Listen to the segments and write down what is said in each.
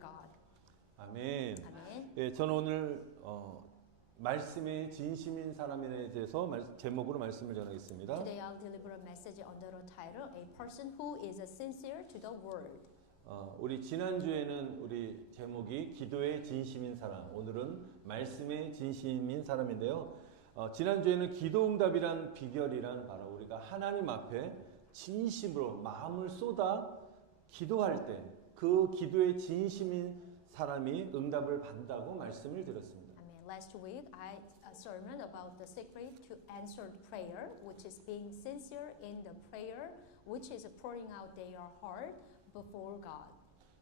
God. 아멘. 아멘. 예, 저는 오늘 말씀에 진심인 사람에 대해서 제목으로 말씀을 전하겠습니다. Today I'll deliver a message under the title A person who is sincere to the word. 우리 지난주에는 우리 제목이 기도에 진심인 사람, 오늘은 말씀에 진심인 사람인데요. 지난주에는 기도응답이란 비결이란 바로 우리가 하나님 앞에 진심으로 마음을 쏟아 기도할 때 그 기도에 진심인 사람이 응답을 받는다고 말씀을 드렸습니다. Last week I sermon about the secret to answered prayer, which is being sincere in the prayer, which is pouring out their heart before God.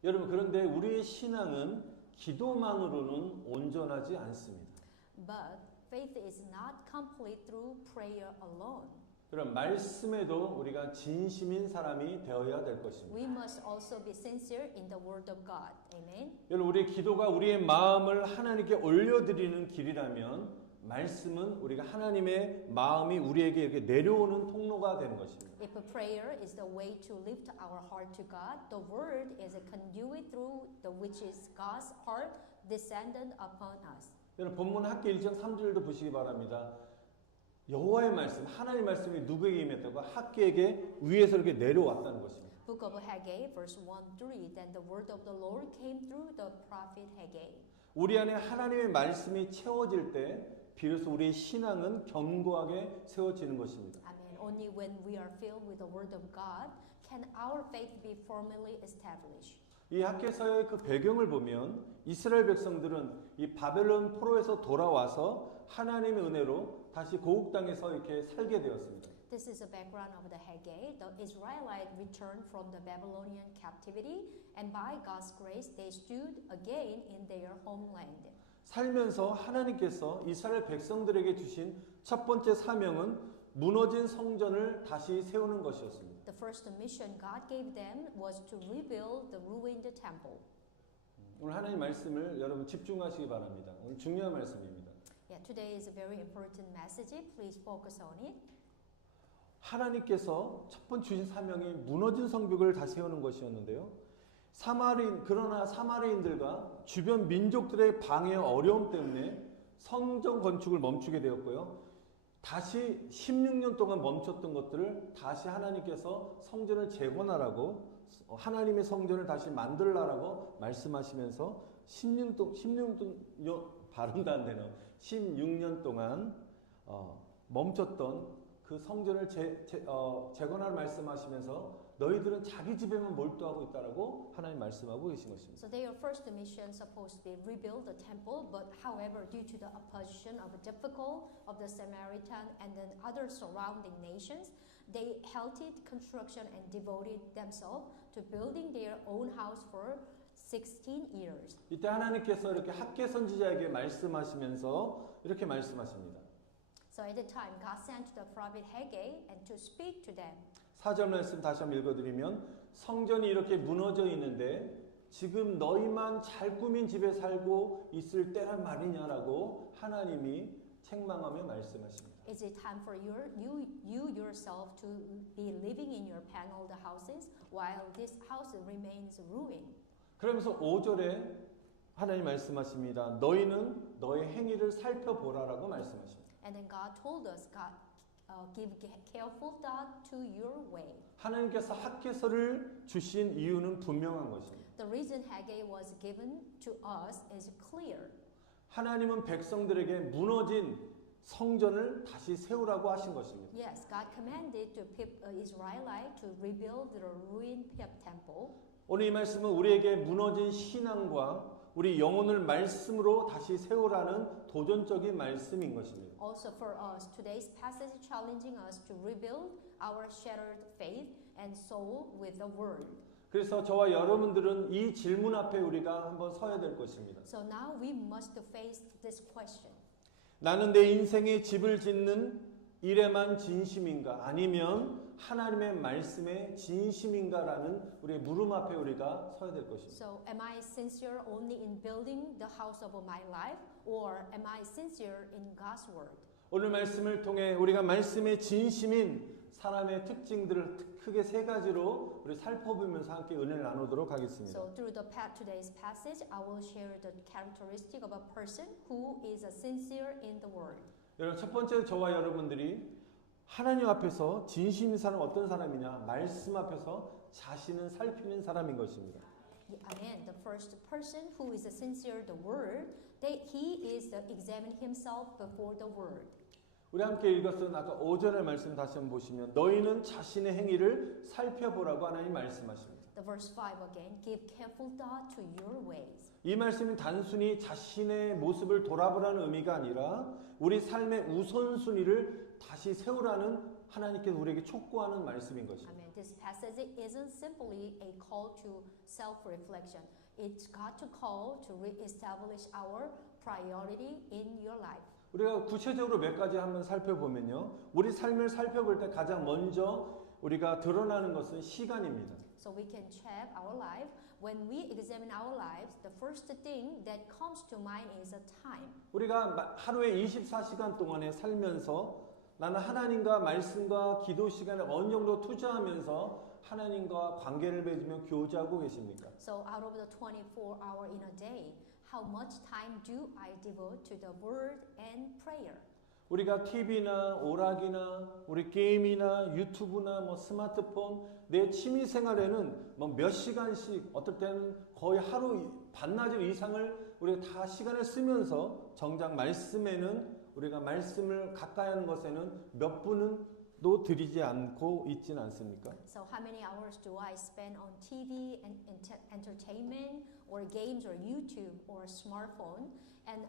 여러분, 그런데 우리의 신앙은 기도만으로는 온전하지 않습니다. But faith is not complete through prayer alone. 그럼 말씀에도 우리가 진심인 사람이 되어야 될 것입니다. We must also be sincere in the word of God. Amen. 여러분, 우리의 기도가 우리의 마음을 하나님께 올려드리는 길이라면 말씀은 우리가 하나님의 마음이 우리에게 이렇게 내려오는 통로가 되는 것입니다. If a prayer is the way to lift our heart to God, the word is a conduit through the which is God's heart descended upon us. 여러분, 본문 학기 1장 3절도 보시기 바랍니다. 여호와의 말씀, 하나님의 말씀이 누구에게 임했다고? 학기에게 위에서 이렇게 내려왔다는 것입니다. Book of Haggai, verse 1-3. Then the word of the Lord came through the prophet Haggai. 우리 안에 하나님의 말씀이 채워질 때 비로소 우리의 신앙은 견고하게 세워지는 것입니다. Amen. Only when we are filled with the word of God can our faith be firmly established. 이 학개서의 그 배경을 보면 이스라엘 백성들은 이 바벨론 포로에서 돌아와서 하나님의 은혜로 다시 고국 땅에서 이렇게 살게 되었습니다. This is the background of the Haggai. The Israelites returned from the Babylonian captivity, and by God's grace, they stood again in their homeland. 살면서 하나님께서 이스라엘 백성들에게 주신 첫 번째 사명은 무너진 성전을 다시 세우는 것이었습니다. The first mission God gave them was to rebuild the ruined temple. 오늘 하나님 말씀을 여러분 집중하시기 바랍니다. 오늘 중요한 말씀입니다. Yeah, today is a very important message. Please focus on it. 하나님께서 첫 번째 주신 사명이 무너진 성벽을 다시 세우는 것이었는데요. 그러나 사마리인들과 주변 민족들의 방해 어려움 때문에 성전 건축을 멈추게 되었고요. 다시 16년 동안 멈췄던 것들을 다시 하나님께서 성전을 재건하라고 하나님의 성전을 다시 만들라라고 말씀하시면서 16년 동안 멈췄던 그 성전을 재건하라 말씀하시면서 너희들은 자기 집에만 몰두하고 있다라고 하나님 말씀하고 계신 것입니다. So their first mission supposed to be rebuild the temple, but however, due to the opposition of the difficult of the Samaritan and then other surrounding nations, they halted construction and devoted themselves to building their own house for 16 years. 이때 하나님께서 이렇게 학개 선지자에게 말씀하시면서 이렇게 말씀하십니다. So at the time, God sent the prophet Haggai and to speak to them. 4절 말씀 다시 한번 읽어드리면 성전이 이렇게 무너져 있는데 지금 너희만 잘 꾸민 집에 살고 있을 때란 말이냐라고 하나님이 책망하며 말씀하십니다. Is it time for you yourself to be living in your paneled houses while this house remains ruined? 그러면서 5절에 하나님 말씀하십니다. 너희는 너의 행위를 살펴보라라고 말씀하십니다. And then God told us, give careful thought to your way. 하나님께서 학개서를 주신 이유는 분명한 것입니다. The reason Haggai was given to us is clear. 하나님은 백성들에게 무너진 성전을 다시 세우라고 하신 것입니다. Yes, God commanded to Israelites to rebuild the ruined temple. 오늘 이 말씀은 우리에게 무너진 신앙과 우리 영혼을 말씀으로 다시 세우라는 도전적인 말씀인 것입니다. Also for us, today's passage challenging us to rebuild our shattered faith and soul with the Word. 그래서 저와 여러분들은 이 질문 앞에 우리가 한번 서야 될 것입니다. So now we must face this question. 나는 내 인생에 집을 짓는 일에만 진심인가? 아니면 하나님의 말씀에 진심인가라는 우리의 물음 앞에 우리가 서야 될 것입니다. So am I sincere only in building the house of my life, or am I sincere in God's word? 오늘 말씀을 통해 우리가 말씀에 진심인 사람의 특징들을 크게 세 가지로 우리 살펴보면서 함께 은혜를 나누도록 하겠습니다. So through today's passage, I will share the characteristic of a person who is sincere in the word. 여러분 첫 번째 저와 여러분들이 하나님 앞에서 진심인 사람은 어떤 사람이냐? 말씀 앞에서 자신을 살피는 사람인 것입니다. Amen. The first person who is sincere the word, he is examining himself before the word. 우리 함께 읽었던 아까 5절의 말씀 다시 한번 보시면 너희는 자신의 행위를 살펴보라고 하나님 말씀하십니다. The verse 5 again, give careful thought to your ways. 이 말씀은 단순히 자신의 모습을 돌아보라는 의미가 아니라 우리 삶의 우선순위를 다시 세우라는 하나님께서 우리에게 촉구하는 말씀인 것입니다. Amen. This passage isn't simply a call to self-reflection. It's got to call to re-establish our priority in your life. 우리가 구체적으로 몇 가지 한번 살펴보면요. 우리 삶을 살펴볼 때 가장 먼저 우리가 드러나는 것은 시간입니다. So we can check our life. When we examine our lives, the first thing that comes to mind is a time. 우리가 하루에 24시간 동안에 살면서 나는 하나님과 말씀과 기도 시간을 어느 정도 투자하면서 하나님과 관계를 맺으며 교제하고 계십니까? So out of the 24 hours in a day, how much time do I devote to the word and prayer? 우리가 TV나 오락이나 우리 게임이나 유튜브나 뭐 스마트폰 내 취미 생활에는 뭐 몇 시간씩 어떨 때는 거의 하루 반나절 이상을 우리가 다 시간을 쓰면서 정작 말씀에는 우리가 말씀을 가까이 하는 것에는 몇 분은 도 드리지 않고 있지는 않습니까? So how many hours do I spend on TV and entertainment or games or YouTube or smartphone and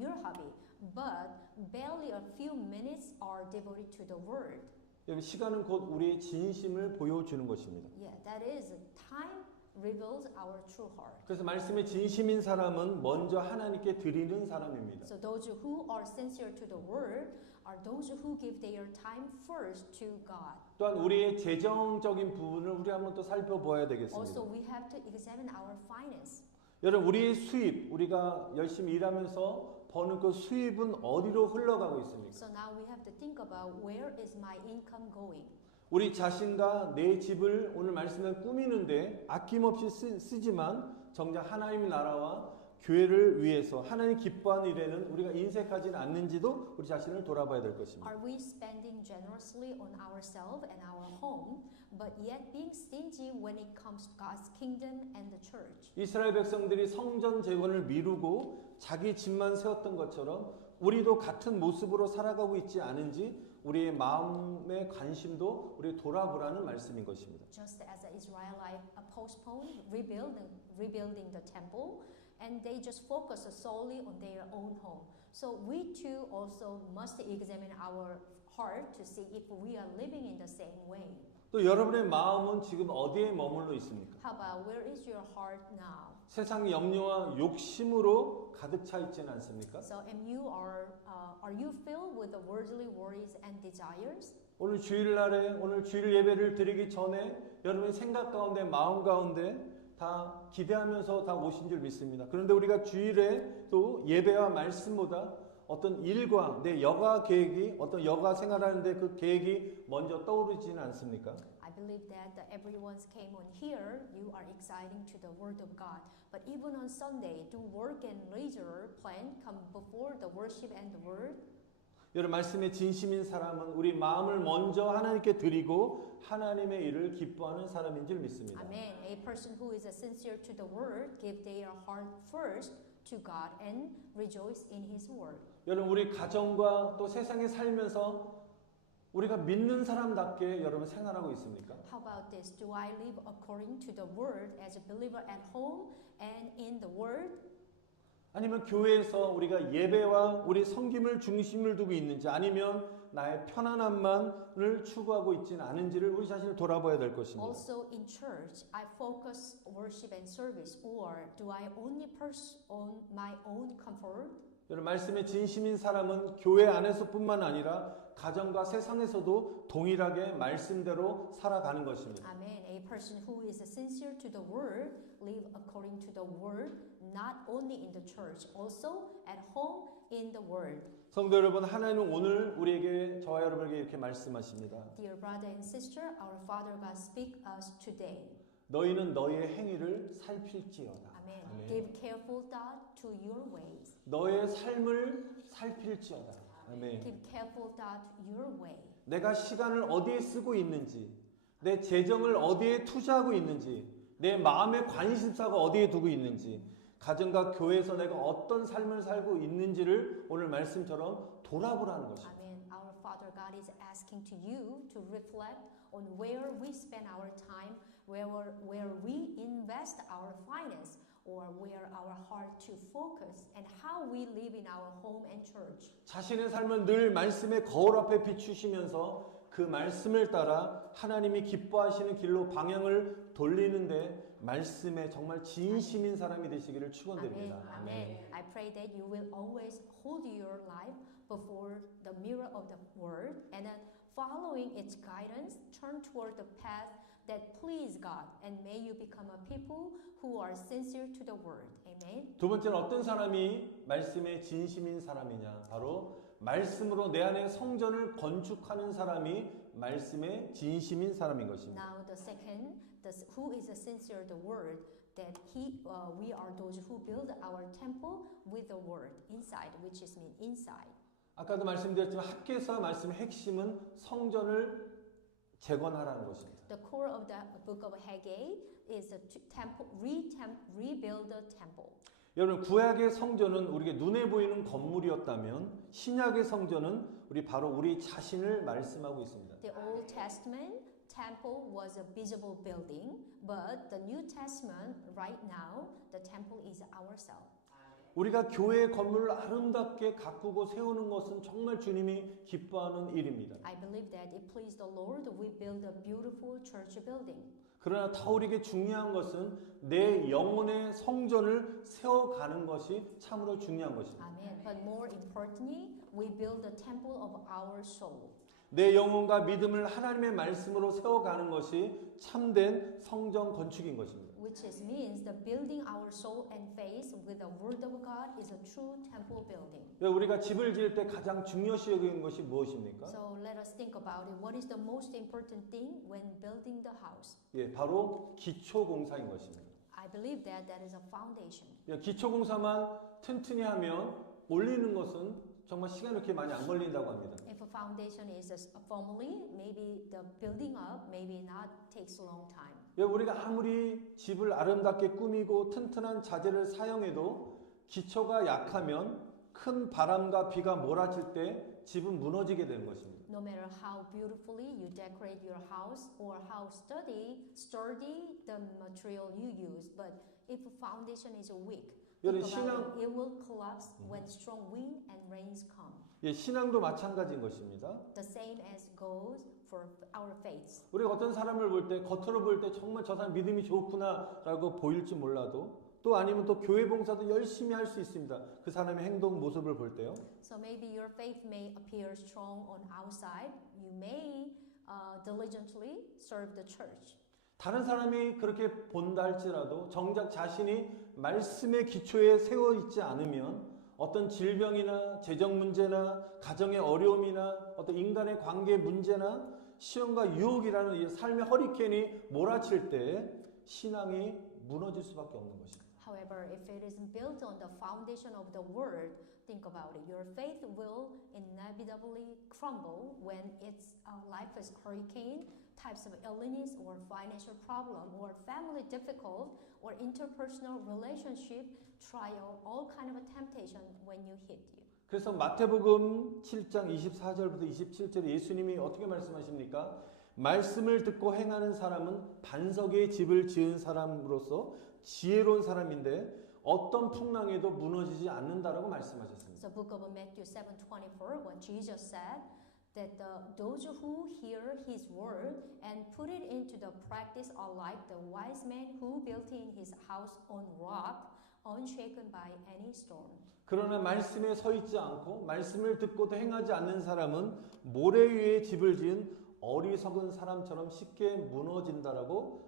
your hobby? But barely a few minutes are devoted to the word. 여러분 시간은 곧 우리의 진심을 보여주는 것입니다. Yeah, that is time reveals our true heart. 그래서 말씀에 진심인 사람은 먼저 하나님께 드리는 사람입니다. So those who are sincere to the word are those who give their time first to God. 또한 우리의 재정적인 부분을 우리 한번 또 살펴봐야 되겠습니다. Also, we have to examine our finance. 여러분 우리의 수입, 우리가 열심히 일하면서 버는 그 수입은 어디로 흘러가고 있습니까? So now we have to think about where is my income going. 우리 자신과 내 집을 오늘 말씀을 꾸미는데 아낌없이 쓰지만 정작 하나님의 나라와 교회를 위해서 하나님 기뻐하는 일에는 우리가 인색하지는 않는지도 우리 자신을 돌아봐야 될 것입니다. Are we spending generously on ourselves and our home, but yet being stingy when it comes to God's kingdom and the church? 이스라엘 백성들이 성전 재건을 미루고 자기 집만 세웠던 것처럼 우리도 같은 모습으로 살아가고 있지 않은지 우리의 마음의 관심도 우리 돌아보라는 말씀인 것입니다. Just as the Israelites postponed rebuilding the temple, and they just focus solely on their own home. So we too also must examine our heart to see if we are living in the same way. 또 여러분의 마음은 지금 어디에 머물러 있습니까? How about where is your heart now? 세상 염려와 욕심으로 가득 차 있지는 않습니까? So and you are you filled with the worldly worries and desires? 오늘 주일날에 오늘 주일 예배를 드리기 전에 여러분의 생각 가운데 마음 가운데 다 기대하면서 다 오신 줄 믿습니다. 그런데 우리가 주일에 또 예배와 말씀보다 어떤 일과 내 여가 계획이 어떤 여가 생활하는데 그 계획이 먼저 떠오르지는 않습니까? I believe that everyone came on here. You are exciting to the Word of God. But even on Sunday, do work and leisure plan come before the worship and the Word? 여러분 말씀에 진심인 사람은 우리 마음을 먼저 하나님께 드리고 하나님의 일을 기뻐하는 사람인 줄 믿습니다. Amen. A person who is sincere to the Word give their heart first to God and rejoice in His Word. 여러분 우리 가정과 또 세상에 살면서 우리가 믿는 사람답게 여러분 생활하고 있습니까? How about this? Do I live according to the Word as a believer at home and in the Word? 아니면 교회에서 우리가 예배와 우리 섬김을 중심을 두고 있는지 아니면 나의 편안함만을 추구하고 있지는 않은지를 우리 자신을 돌아봐야 될 것입니다. Also in church, I focus worship and service, or do I only pursue on my own comfort? 여러분 말씀에 진심인 사람은 교회 안에서뿐만 아니라 가정과 세상에서도 동일하게 말씀대로 살아가는 것입니다. Amen. A person who is sincere to the word live according to the word, not only in the church, also at home in the word. 성도 여러분, 하나님은 오늘 우리에게 저와 여러분에게 이렇게 말씀하십니다. Dear brother and sister, our Father God speak us today. 너희는 너희의 행위를 살필지어다. Amen. 아멘. Give careful thought to your ways. 너의 삶을 살필지어다. 아멘. Give careful thought to your way. 내가 시간을 어디에 쓰고 있는지, 내 재정을 어디에 투자하고 있는지, 내 마음의 관심사가 어디에 두고 있는지, 가정과 교회에서 내가 어떤 삶을 살고 있는지를 오늘 말씀처럼 돌아보라는 것입니다. Amen. Our Father God is asking to you to reflect on where we spend our time, where we invest our finance, or where our heart to focus, and how we live in our home and church. 자신의 삶을 늘 말씀의 거울 앞에 비추시면서 그 말씀을 따라 하나님이 기뻐하시는 길로 방향을 돌리는데 말씀에 정말 진심인 사람이 되시기를 축원드립니다. Amen. I pray that you will always hold your life before the mirror of the word, and then following its guidance, turn toward the path that please God, and may you become a people who are sincere to the word. Amen. 두 번째는 어떤 사람이 말씀에 진심인 사람이냐? 바로 말씀으로 내 안에 성전을 건축하는 사람이 말씀에 진심인 사람인 것입니다. Now the second, who is sincere the word, that we are those who build our temple with the word inside, which is mean inside. 아까도 말씀드렸지만 학개서 말씀의 핵심은 성전을 재건하라는 것입니다. The core of the book of Haggai is to rebuild the temple. 여러분 구약의 성전은 우리에게 눈에 보이는 건물이었다면 신약의 성전은 바로 우리 자신을 말씀하고 있습니다. The Old Testament temple was a visible building, but the New Testament right now the temple is ourselves. 우리가 교회의 건물을 아름답게 가꾸고 세우는 것은 정말 주님이 기뻐하는 일입니다. I believe that it pleased the Lord we build a beautiful church building. 그러나 더 우리에게 중요한 것은 내 영혼의 성전을 세워가는 것이 참으로 중요한 것입니다. Amen. But more importantly, we build the temple of our soul. 내 영혼과 믿음을 하나님의 말씀으로 세워가는 것이 참된 성전 건축인 것입니다. Which means the building our soul and faith with the word of God is a true temple building. 우리가 집을 지을 때 가장 중요시 여기는 것이 무엇입니까? So let us think about it. What is the most important thing when building the house? 바로 기초 공사인 것입니다. I believe that is a foundation. 기초 공사만 튼튼히 하면 올리는 것은 정말 시간이 그렇게 많이 안 걸린다고 합니다. If a foundation is firmly, maybe the building up maybe not takes a long time. 우리가 아무리 집을 아름답게 꾸미고 튼튼한 자재를 사용해도 기초가 약하면 큰 바람과 비가 몰아칠 때 집은 무너지게 되는 것입니다. No matter how beautifully you decorate your house or how sturdy the material you use, but if a foundation is weak, it will collapse when strong wind and rains come. 신앙도 마찬가지인 것입니다. The same as goes for our faith. 우리가 어떤 사람을 볼 때 겉으로 볼 때 정말 저 사람 믿음이 좋구나라고 보일지 몰라도 또 아니면 또 교회 봉사도 열심히 할 수 있습니다. 그 사람의 행동 모습을 볼 때요. So maybe your faith may appear strong on outside. You may diligently serve the church. 다른 사람이 그렇게 본다 할지라도 정작 자신이 말씀의 기초에 세워 있지 않으면 어떤 질병이나 재정 문제나 가정의 어려움이나 어떤 인간의 관계 문제나 시험과 유혹이라는 이 삶의 허리케인이 몰아칠 때 신앙이 무너질 수밖에 없는 것입니다. However, if it is built on the foundation of the word, think about it. Your faith will inevitably crumble when its life is hurricane, types of illness or financial problem or family difficult or interpersonal relationship trial, all kind of a temptation when you hit you. 그래서 마태복음 7장 24절부터 27절에 예수님이 어떻게 말씀하십니까? 말씀을 듣고 행하는 사람은 반석의 집을 지은 사람으로서 지혜로운 사람인데 어떤 풍랑에도 무너지지 않는다라고 말씀하셨습니다. So book of Matthew 7:24, what Jesus said, that those who hear his word and put it into the practice are like the wise man who built in his house on rock. unshaken by any storm. 그러나 말씀에 서 있지 않고 말씀을 듣고도 행하지 않는 사람은 모래 위에 집을 지은 어리석은 사람처럼 쉽게 무너진다라고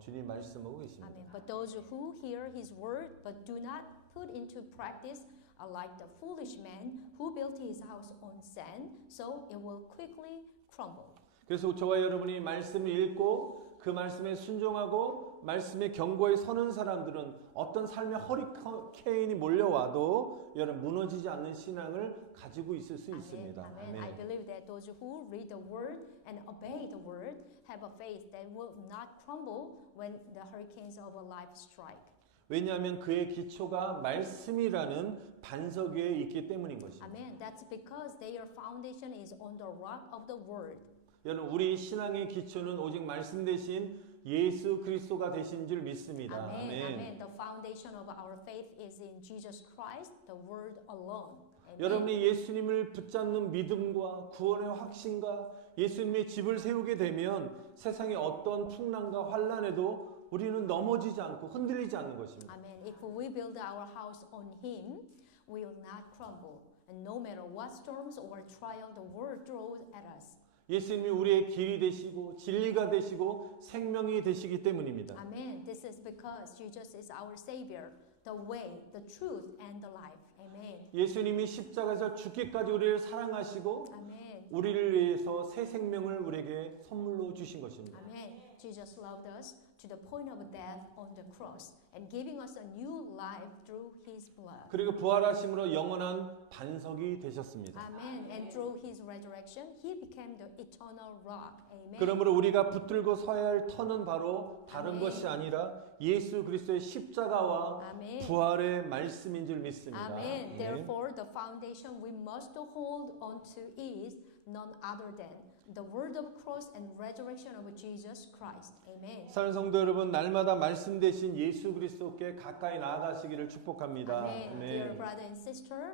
주님 말씀하고 계십니다. Amen. But those who hear his word but do not put into practice are like the foolish man who built his house on sand, so it will quickly crumble. 그래서 저와 여러분이 말씀을 읽고 그 말씀에 순종하고 말씀의 경고에 서는 사람들은 어떤 삶의 허리케인이 몰려와도 여러분 무너지지 않는 신앙을 가지고 있을 수 있습니다. Amen. I believe that those who read the word and obey the word have a faith that will not crumble when the hurricanes of life strike. 왜냐하면 그의 기초가 말씀이라는 반석 위에 있기 때문인 것입니다. Amen. That's because their foundation is on the rock of the word. 여러분 우리 신앙의 기초는 오직 말씀 대신 예수 그리스도가 되신 줄 믿습니다. Amen. 아멘. Amen. The foundation of our faith is in Jesus Christ, the word alone. Amen. 여러분이 예수님을 붙잡는 믿음과 구원의 확신과 예수님의 집을 세우게 되면 세상의 어떤 풍랑과 환란에도 우리는 넘어지지 않고 흔들리지 않는 것입니다. Amen. If we build our house on Him, we will not crumble. And no matter what storms or trial the world throws at us. 예수님이 우리의 길이 되시고 진리가 되시고 생명이 되시기 때문입니다. Amen. This is because Jesus is our Savior, the way, the truth, and the life. Amen. 예수님이 십자가에서 죽기까지 우리를 사랑하시고 Amen. 우리를 위해서 새 생명을 우리에게 선물로 주신 것입니다. Amen. Jesus loved us to the point of death on the cross and giving us a new life through His blood. 그리고 부활하심으로 영원한 반석이 되셨습니다. Amen. And through His resurrection, He became the eternal rock. Amen. 그러므로 우리가 붙들고 서야 할 터는 바로 다른 아멘. 것이 아니라 예수 그리스도의 십자가와 Amen. 부활의 말씀인 줄 믿습니다. Amen. 네. Therefore, the foundation we must hold on to is none other than the word of cross and resurrection of Jesus Christ. Amen. 사랑하는 성도 여러분, 날마다 말씀 대신 예수 그리스도께 가까이 나아가시기를 축복합니다. Amen. 아멘. Dear brother and sister,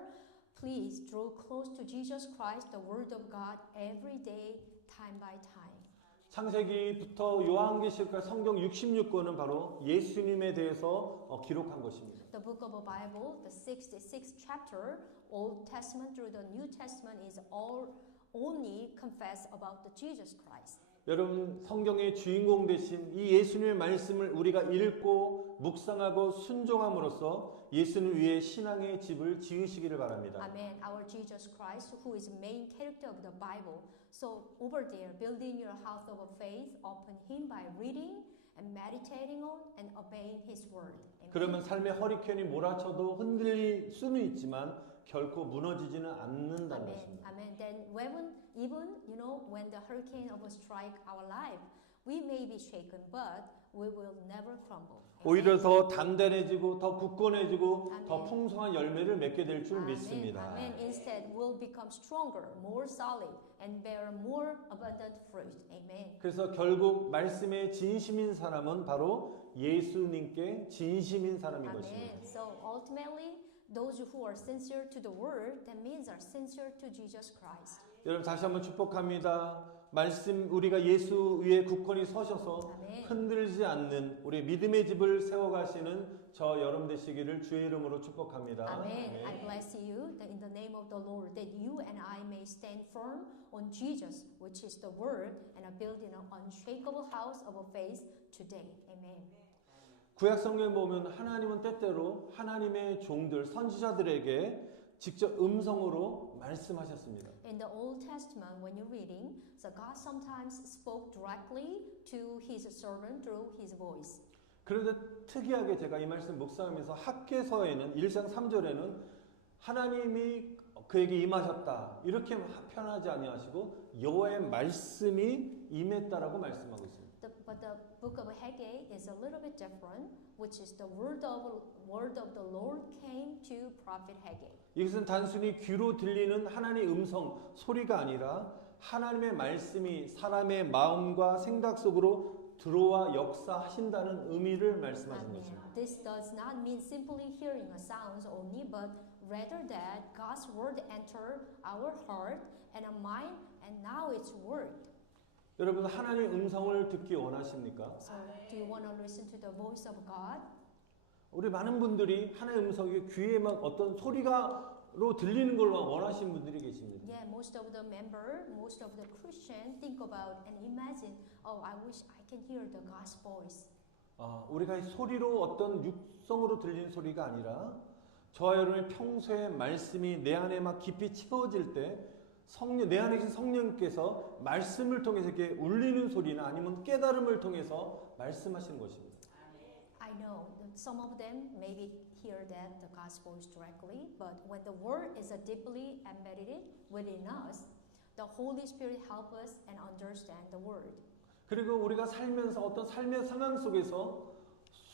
please draw close to Jesus Christ, the word of God, every day, time by time. 창세기부터 요한계시록까지 성경 66권은 바로 예수님에 대해서 기록한 것입니다. The book of the Bible, the 66th chapter, Old Testament through the New Testament, is all only confess about the Jesus Christ. 여러분 성경의 주인공 되신 이 예수님의 말씀을 우리가 읽고 묵상하고 순종함으로써 예수님 위에 신앙의 집을 지으시기를 바랍니다. Amen. Our Jesus Christ, who is main character of the Bible. So over there, building your house of faith upon Him by reading and meditating on and obeying His word. Amen. 그러면 삶의 허리케인이 몰아쳐도 흔들릴 수는 있지만 결코 무너지지는 않는다는 Amen. 것입니다. Amen. Then even when the hurricane of strike our life, we may be shaken, but we will never crumble. 오히려 더 단단해지고 더 굳건해지고 더 아멘. 풍성한 열매를 맺게 될 줄 Amen. 믿습니다. Amen. Instead, we'll become stronger, more solid, and bear more abundant fruit. Amen. 그래서 결국 말씀에 진심인 사람은 바로 예수님께 진심인 사람인 것입니다. Amen. So ultimately, those who are sincere to the word, that means are sincere to Jesus Christ. 여러분 다시 한번 축복합니다. 말씀 우리가 예수 위에 굳건히 서셔서 아멘. 흔들지 않는 우리 믿음의 집을 세워가시는 저 여러분 되시기를 주의 이름으로 축복합니다. Amen. 아멘. I bless you that in the name of the Lord, that you and I may stand firm on Jesus, which is the word, and are building an unshakable house of faith today. Amen. 구약 성경에 보면 하나님은 때때로 하나님의 종들 선지자들에게 직접 음성으로 말씀하셨습니다. In the Old Testament, when you're reading, so God sometimes spoke directly to His servant through His voice. 그런데 특이하게 제가 이 말씀 묵상하면서 학개서에는 1장 3절에는 하나님이 그에게 임하셨다 이렇게 표현하지 아니하시고 여호와의 말씀이 임했다라고 말씀하고 있습니다. But the book of Haggai is a little bit different, which is the word of the Lord came to prophet Haggai. 이것은 단순히 귀로 들리는 하나님의 음성 소리가 아니라 하나님의 말씀이 사람의 마음과 생각 속으로 들어와 역사하신다는 의미를 말씀하신 Amen. 것입니다. This does not mean simply hearing a sound only, but rather that God's word enter our heart and our mind, and now it's word. 여러분 하나님의 음성을 듣기 원하십니까? So, do you want to listen to the voice of God? 우리 많은 분들이 하나님의 음성이 귀에 막 어떤 소리가로 들리는 걸 원하시는 분들이 계십니다. Yeah, most of the member, most of the Christian think about and imagine, oh, I wish I can hear the God's voice. 우리가 소리로 어떤 육성으로 들리는 소리가 아니라 저와 여러분의 평소에 말씀이 내 안에 막 깊이 채워질 때 내 안에 계신 성령께서 말씀을 통해서 이렇게 울리는 소리나 아니면 깨달음을 통해서 말씀하시는 것입니다. I know that some of them maybe hear that the God's voice directly, but when the word is deeply embedded within us, the Holy Spirit help us and understand the word. 그리고 우리가 살면서 어떤 삶의 상황 속에서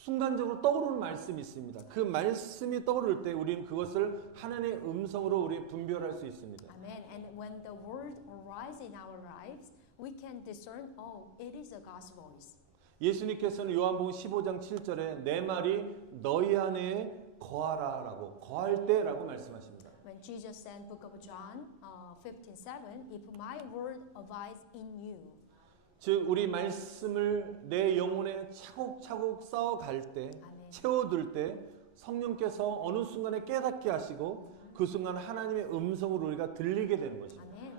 순간적으로 떠오르는 말씀이 있습니다. 그 말씀이 떠오를 때 우리는 그것을 하나님의 음성으로 우리 분별할 수 있습니다. Amen. And when the word arises in our lives, we can discern, oh, it is a God's voice. 예수님께서는 요한복음 15장 7절에 내 말이 너희 안에 거하라라고 거할 때라고 말씀하십니다. When Jesus said, Book of John 15:7, if my word abides in you. 즉 우리 말씀을 내 영혼에 차곡차곡 쌓아갈 때 아멘. 채워둘 때 성령께서 어느 순간에 깨닫게 하시고 그 순간 하나님의 음성으로 우리가 들리게 되는 것입니다. Amen.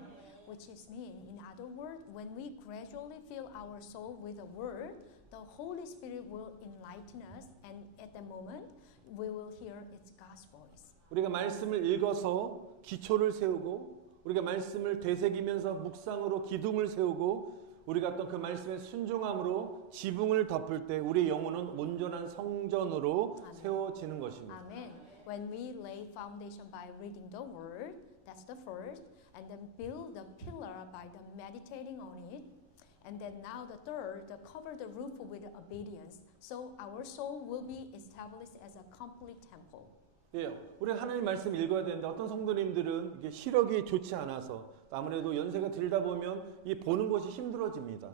Which is mean, in other words, when we gradually fill our soul with the word, the Holy Spirit will enlighten us, and at that moment, we will hear its God's voice. 우리가 말씀을 읽어서 기초를 세우고 우리가 말씀을 되새기면서 묵상으로 기둥을 세우고 우리가 또 그 말씀에 순종함으로 지붕을 덮을 때 우리의 영혼은 온전한 성전으로 아멘. 세워지는 것입니다. Amen. When we lay foundation by reading the word, that's the first, and then build the pillar by the meditating on it, and then now the third, the cover the roof with obedience. So our soul will be established as a complete temple. 예, 우리 하나님 말씀 읽어야 되는데 어떤 성도님들은 이게 시력이 좋지 않아서 아무래도 연세가 들다 보면 이 보는 것이 힘들어집니다.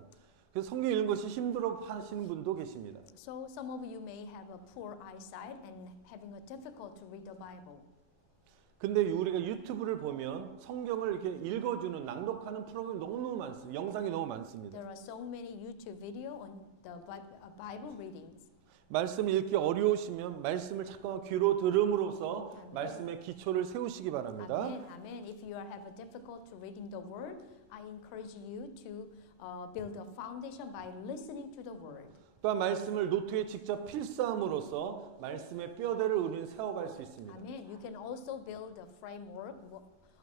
그래서 성경 읽는 것이 힘들어 하시는 분도 계십니다. So some of you may have a poor eyesight and having a difficult to read the Bible. 근데 우리가 유튜브를 보면 성경을 이렇게 읽어주는 낭독하는 프로그램이 너무 많습니다. 영상이 너무 많습니다. There are so many YouTube video on the Bible readings. 말씀을 읽기 어려우시면 말씀을 잠깐 귀로 들음으로써 말씀의 기초를 세우시기 바랍니다. Amen. Amen. If you have a difficult to reading the word, I encourage you to build a foundation by listening to the word. 또한 말씀을 노트에 직접 필사함으로써 말씀의 뼈대를 우리는 세워갈 수 있습니다. Amen. You can also build a framework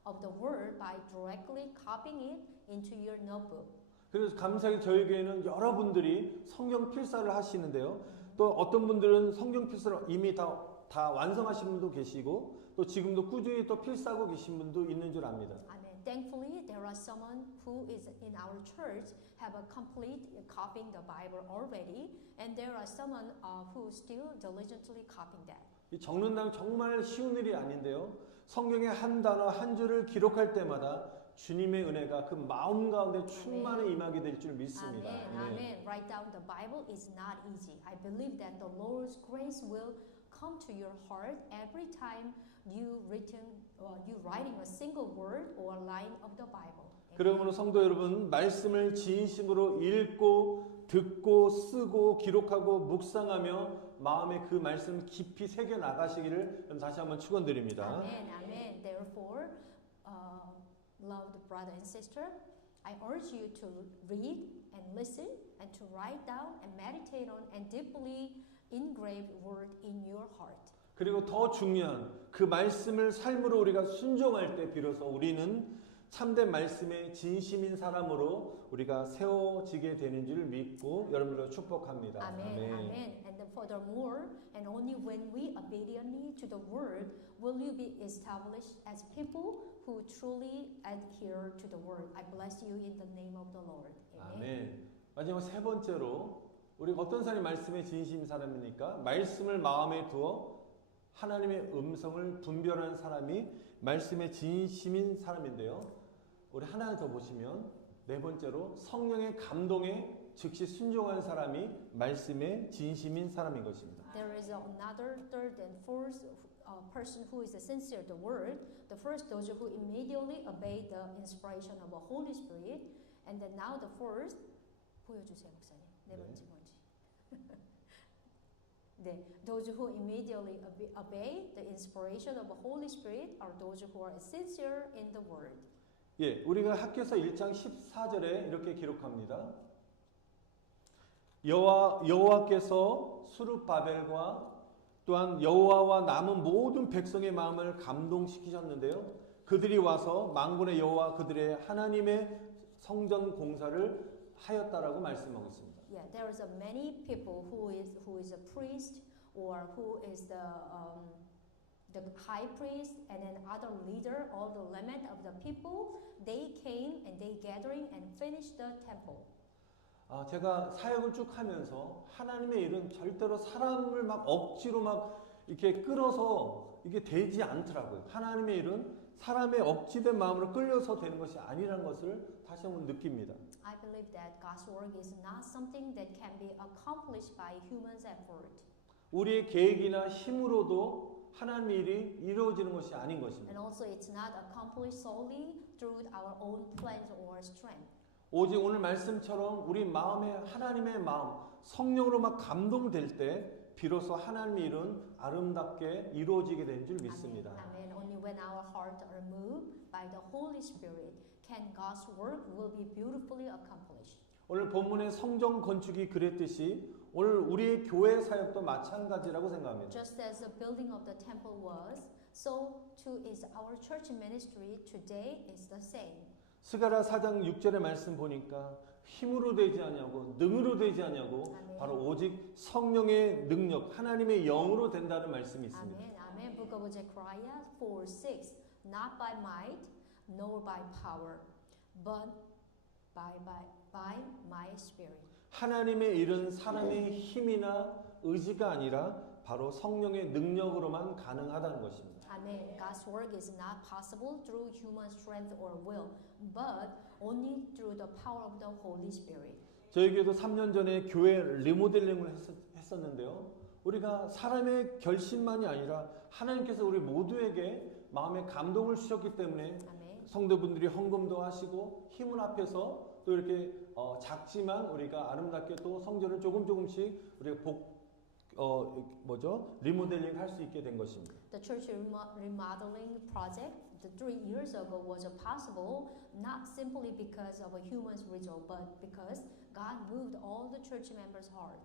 of the word by directly copying it into your notebook. 그래서 감사하게 저희 교회는 여러분들이 성경 필사를 하시는데요. 또 어떤 분들은 성경 필사를 이미 다 완성하신 분도 계시고 또 지금도 꾸준히 또 필사하고 계신 분도 있는 줄 압니다. Amen. Thankfully, there are someone who is in our church have a complete copying the Bible already, and there are someone who still diligently copying that. 이 적는다는 정말 쉬운 일이 아닌데요. 성경의 한 단어 한 줄을 기록할 때마다 주님의 은혜가 그 마음 가운데 충만히 임하게 될 줄 믿습니다. Amen. Amen. Write down the Bible is not easy. I believe that the Lord's grace will come to your heart every time you writing a single word or line of the Bible. 그러므로 성도 여러분, 말씀을 진심으로 읽고 듣고 쓰고 기록하고 묵상하며 마음에 그 말씀 깊이 새겨 나가시기를 다시 한번 축원드립니다. Amen. Amen. Therefore, loved brother and sister, I urge you to read and listen and to write down and meditate on and deeply engrave word in your heart. 그리고 더 중요한 그 말씀을 삶으로 우리가 순종할 때 비로소 우리는 참된 말씀에 진심인 사람으로 우리가 세워지게 되는 줄 믿고 여러분들을 축복합니다. Amen. Amen. And then furthermore, and only when we obediently to the word will you be established as people who truly adhere to the word. I bless you in the name of the Lord. Amen. 아멘. 마지막 세 번째로 우리가 어떤 사람이 말씀에 진심인 사람입니까? 말씀을 마음에 두어 하나님의 음성을 분별하는 사람이 말씀에 진심인 사람인데요. 우리 하나 더 보시면 네 번째로 성령의 감동에 즉시 순종한 사람이 말씀에 진심인 사람인 것입니다. There is another third and fourth person who is sincere to the word. The first, those who immediately obey the inspiration of the Holy Spirit, and then now the fourth. 보여주세요, 목사님. 네 번째 뭔지. Those who immediately obey the inspiration of the Holy Spirit are those who are sincere in the word. 예, 우리가 학교에서 1장 14절에 이렇게 기록합니다. 여호와께서 수룹바벨과 또한 여호와와 남은 모든 백성의 마음을 감동시키셨는데요. 그들이 와서 만군의 여호와 그들의 하나님의 성전 공사를 하였다라고 말씀하고 있습니다. Yeah, there is a many people who is a priest or who is the high priest and then other leader, all the element of the people. They came and they gathering and finished the temple. 제가 사역을 쭉 하면서 하나님의 일은 절대로 사람을 막 억지로 막 이렇게 끌어서 이게 되지 않더라고요. 하나님의 일은 사람의 억지된 마음으로 끌려서 되는 것이 아니라는 것을 다시 한번 느낍니다. I believe that God's work is not something that can be accomplished by human's effort. 우리의 계획이나 힘으로도 하나님의 일이 이루어지는 것이 아닌 것입니다. And also it's not accomplished solely through our own plans or strength. 오직 오늘 말씀처럼 우리 마음에 하나님의 마음, 성령으로 막 감동될 때 비로소 하나님의 일은 아름답게 이루어지게 된 줄 믿습니다. Amen. Only when our hearts are moved by the Holy Spirit can God's work will be beautifully accomplished. 오늘 본문의 성전 건축이 그랬듯이 오늘 우리의 교회 사역도 마찬가지라고 생각합니다. Just as the building of the temple was, so too is our church ministry today is the same. 스가랴 4장 6절의 말씀 보니까 힘으로 되지 않냐고 능으로 되지 않냐고 바로 오직 성령의 능력 하나님의 영으로 된다는 말씀이 있습니다. 아멘. 아멘. Book of Zechariah 4:6. Not by might nor by power but by my spirit. 하나님의 일은 사람의 힘이나 의지가 아니라 바로 성령의 능력으로만 가능하다는 것입니다. Amen. God's work is not possible through human strength or will, but only through the power of the Holy Spirit. 저에게도 3년 전에 교회 리모델링을 했었는데요. 우리가 사람의 결심만이 아니라 하나님께서 우리 모두에게 마음에 감동을 주셨기 때문에 성도분들이 헌금도 하시고 힘을 합해서 또 이렇게 작지만 우리가 아름답게 또 성전을 조금씩 우리가 리모델링 할 수 있게 된 것입니다. The church remodeling project 3 years ago was possible not simply because of a human's result, but because God moved all the church members' heart.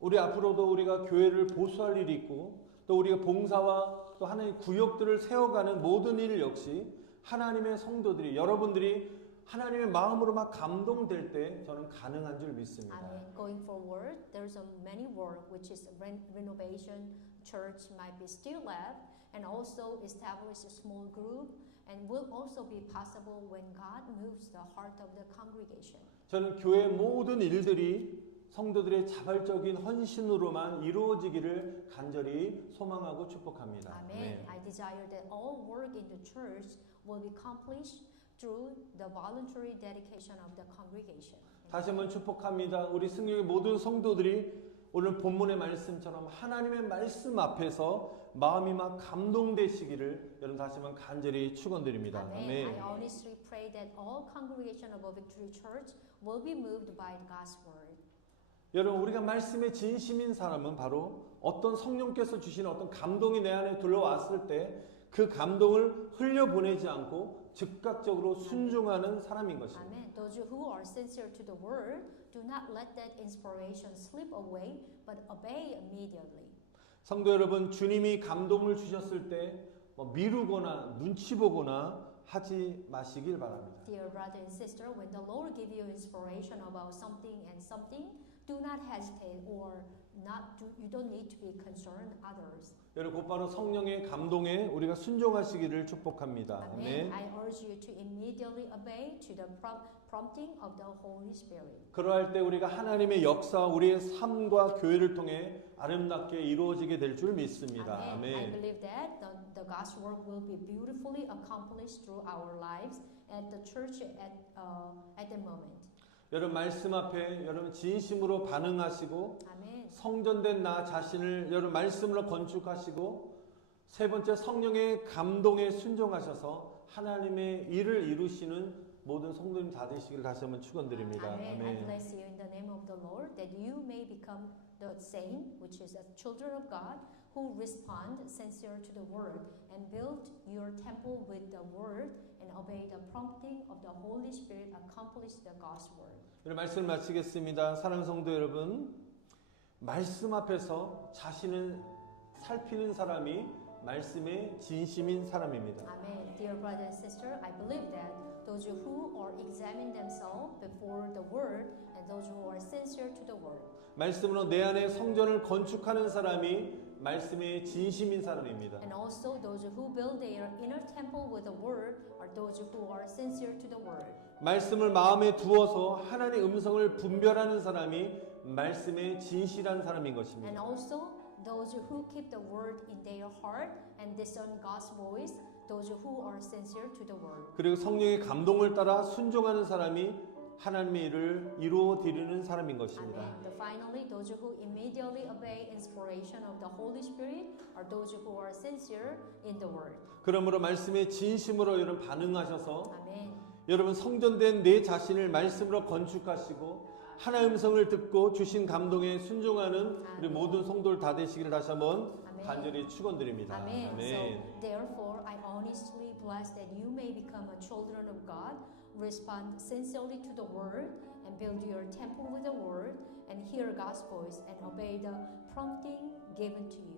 우리 앞으로도 우리가 교회를 보수할 일이 있고 또 우리가 봉사와 또 하나님의 구역들을 세워가는 모든 일 역시 하나님의 성도들이 여러분들이 하나님의 마음으로 막 감동될 때 저는 가능한 줄 믿습니다. Amen. Going forward, there's a many work which is renovation, church might be still left, and also establish a small group, and will also be possible when God moves the heart of the congregation. 저는 교회 모든 일들이 성도들의 자발적인 헌신으로만 이루어지기를 간절히 소망하고 축복합니다. Amen. I desire that all work in the church will be accomplished through the voluntary dedication of the congregation. 다시 한번 축복합니다. 우리 승리의 모든 성도들이 오늘 본문의 말씀처럼 하나님의 말씀 앞에서 마음이 막 감동되시기를 여러분 다시 한번 간절히 축원드립니다. Amen. I honestly pray that all congregation of a Victory Church will be moved by God's word. 여러분 우리가 말씀에 진심인 사람은 바로 어떤 성령께서 주시는 어떤 감동이 내 안에 들어왔을 때 그 감동을 흘려보내지 않고 즉각적으로 순종하는 사람인 것입니다. Amen. Those who are sincere to the word do not let that inspiration slip away, but obey immediately. 성도 여러분, 주님이 감동을 주셨을 때 미루거나 눈치 보거나 하지 마시길 바랍니다. Dear brother and sister, when the Lord give you inspiration about something, do not hesitate or you don't need to be concerned others. 여러분 곧바로 성령의 감동에 우리가 순종하시기를 축복합니다. Amen. I urge you to immediately obey to the prompting of the Holy Spirit. 그러할 때 우리가 하나님의 역사, 우리의 삶과 교회를 통해 아름답게 이루어지게 될 줄 믿습니다. Amen. I believe that the God's work will be beautifully accomplished through our lives at the church at the moment. 여러분 말씀 앞에 여러분 진심으로 반응하시고 Amen. 성전된 나 자신을 여러분 말씀으로 건축하시고 세 번째 성령의 감동에 순종하셔서 하나님의 일을 이루시는 모든 성도님 다 되시길 다시 한번 축원드립니다. Amen. I 아멘. bless you in the name of the Lord that you may become the saint, which is the children of God, who respond sincere to the word and build your temple with the word and obey the prompting of the Holy Spirit, accomplish the God's word. 오늘 말씀을 마치겠습니다. 사랑하는 성도 여러분, 말씀 앞에서 자신을 살피는 사람이 말씀의 진심인 사람입니다. Amen. Dear brother and sister, I believe that those who are examine themselves before the word and those who are sincere to the word. 말씀으로 내 안에 성전을 건축하는 사람이 말씀의 진심인 사람입니다. And also those who build their inner temple with the word are those who are sincere to the word. 말씀을 마음에 두어서 하나님의 음성을 분별하는 사람이 말씀의 진실한 사람인 것입니다. And also those who keep the word in their heart and discern God's voice, those who are sincere to the word. 그리고 성령의 감동을 따라 순종하는 사람이 하나님의 일을 이루어 드리는 사람인 것입니다. Amen. Finally, those who immediately obey inspiration of the Holy Spirit are those who are sincere in the word. 그러므로 말씀의 진심으로 여러분 반응하셔서 Amen. 여러분 성전된 내 자신을 말씀으로 건축하시고 하나님의 음성을 듣고 주신 감동에 순종하는 우리 모든 성도들 다 되시기를 다시 한번 간절히 축원드립니다. Amen. 아멘. So therefore, I honestly bless that you may become a children of God, respond sincerely to the word, and build your temple with the word, and hear God's voice, and obey the prompting given to you.